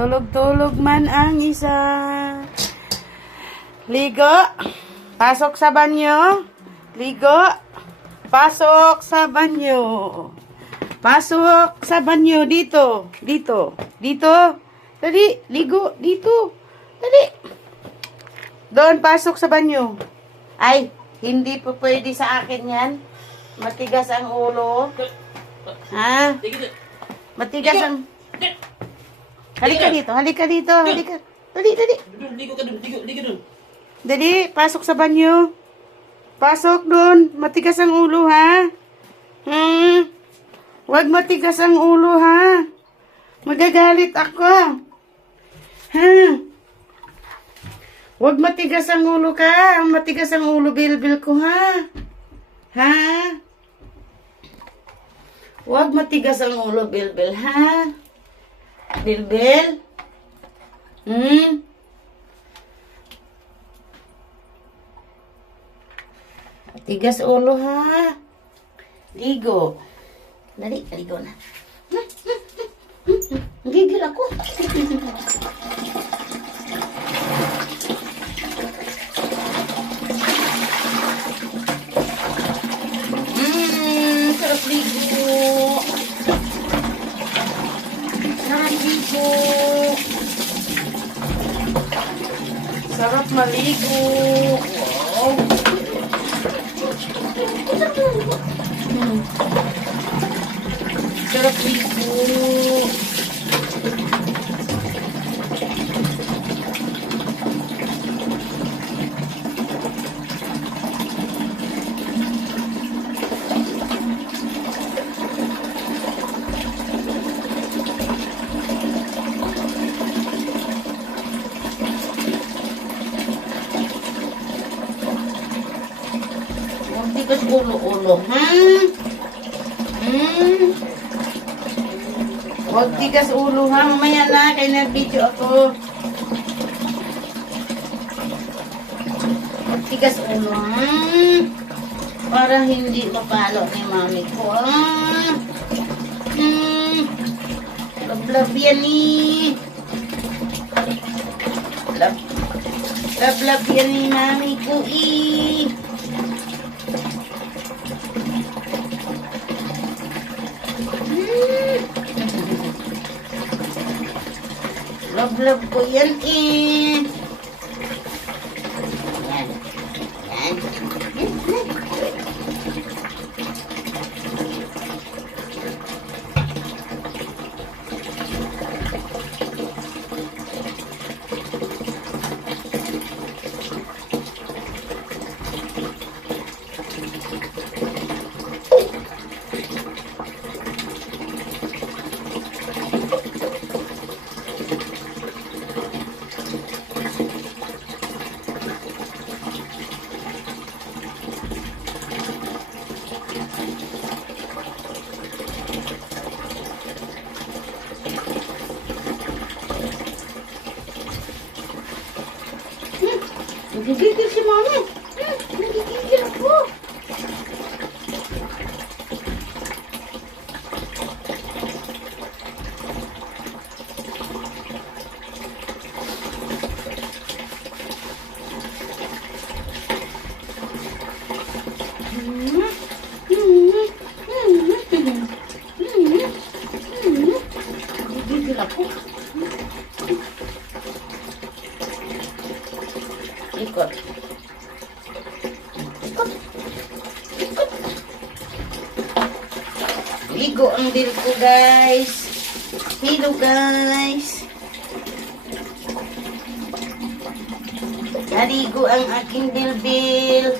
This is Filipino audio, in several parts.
Tulog-tulog man ang isa. Ligo. Pasok sa banyo. Ligo. Pasok sa banyo. Pasok sa banyo. Dito. Dito. Dito. Dali. Ligo. Dito. Dali. Doon. Pasok sa banyo. Ay. Hindi po pwede sa akin yan. Matigas ang ulo. Ha? Matigas ang... Halika dito. Halika dito. Halika. Dali. Dali. Ligo ka dun. Ligo dun. Dali, pasok sa banyo. Pasok doon. Matigas ang ulo, ha? Huwag matigas ang ulo, ha? Magagalit ako. Ha? Huwag matigas ang ulo ka. Matigas ang ulo, bilbil ko, ha? Ha? Huwag matigas ang ulo, bilbil, ha? Bilbil? Tigas ulo, ha? Ligo. Dali, ligo na. Gigil ako. Sarap ligo. Sarap ligo. Sarap maligo. Wow. Sarap ligo. Huwag tigas ulo-ulo, ha? Huwag tigas ulo, ha? Mamaya na, kaya nag-video ako. Huwag tigas ulo, ha? Para hindi mapalo ni mami ko, ha? Love yan, eh. Love yan ni mami ko, eh. Love ko yan, eh. Yan. Yan. Nagigigil si mami. Nagigigil ako. Nagigigil ako. Ikot. Ikot. Ikot. Ligo ang dil ko, guys. Hello, guys. Naligo ang aking bilbil.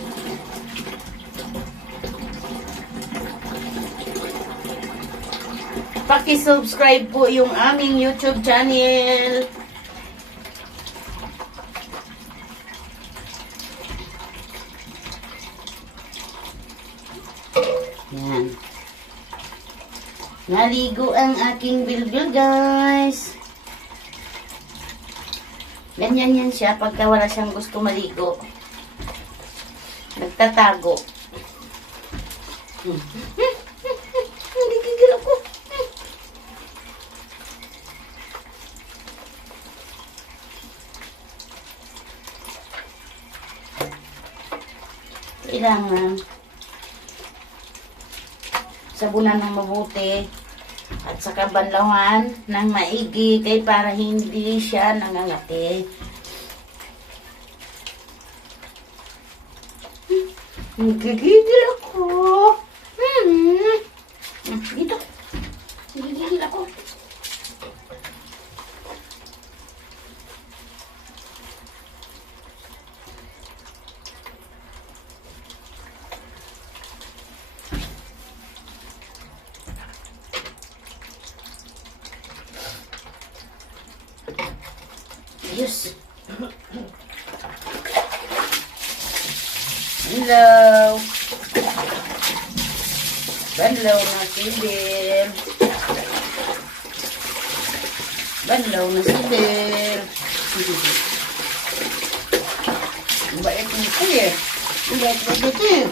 Paki-subscribe po yung aming YouTube channel. Yan. Naligo ang aking bilbil, guys. Ganyan yan siya pagka wala siyang gusto maligo. Nagtatago. Nagigigil ako. Kailangan sabunan ng mabuti at saka banlawan ng maigi kay para hindi siya nangangati. Nagigigil ako. Dito. Nagigigil ako. Yes. Hello. Banlaw na sibil. Banlaw na sibil. Bait nito eh. Bait nito eh.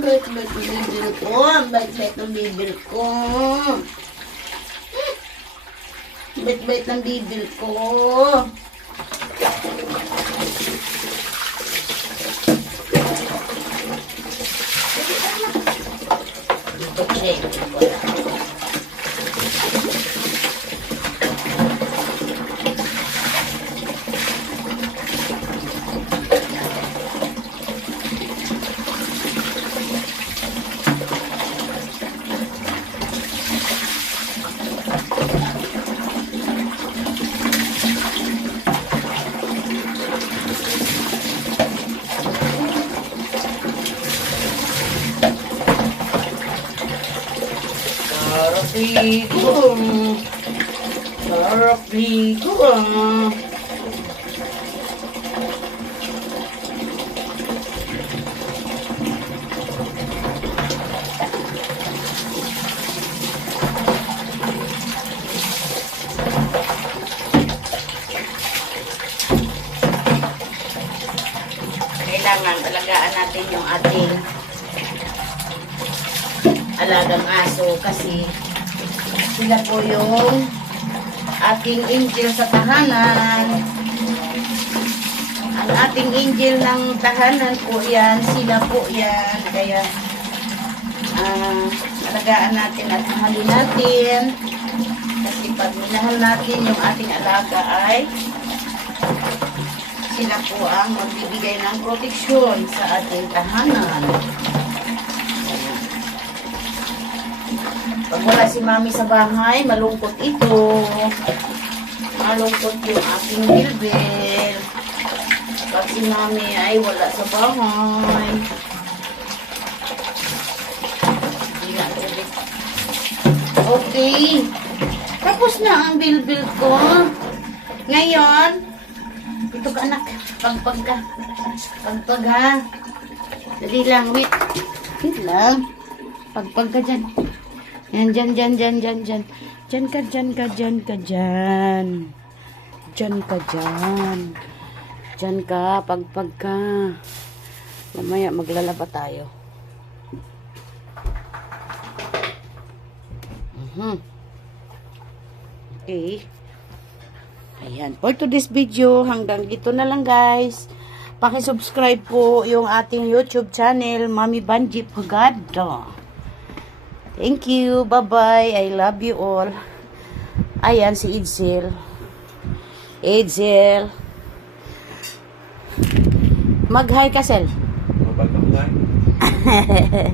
Bait ng bibir ko. Bait ng bibir ko. Bait ng bibir ko. Okay. Sarap ligo. Kailangan alagaan natin yung ating alagang aso kasi sila po yung ating angel sa tahanan. Ang ating angel ng tahanan po yan, sila po yan. Kaya alagaan natin at mahalin natin. Kasi pag minahal natin yung ating alaga ay sila po ang magbibigay ng proteksyon sa ating tahanan. Pag wala si mami sa bahay, malungkot ito. Malungkot yung aking bilbil. Pag si mami ay wala sa bahay. Okay. Tapos na ang bilbil ko. Ngayon, ito ka anak. Pagpag ka. Pagpag ha. Dali lang, wait. Wait lang. Pagpag ka dyan. Yan, dyan. Dyan ka. Dyan ka, pagpag ka. Mamaya maglalaba tayo. Okay. Ayan. For today's video, hanggang dito na lang guys. Paki-subscribe po yung ating YouTube channel, Mami Banji Pagado. Thank you. Bye-bye. I love you all. Ayan, si Edsel. Edsel. Mag-hi ka, Sel. Mabag ka.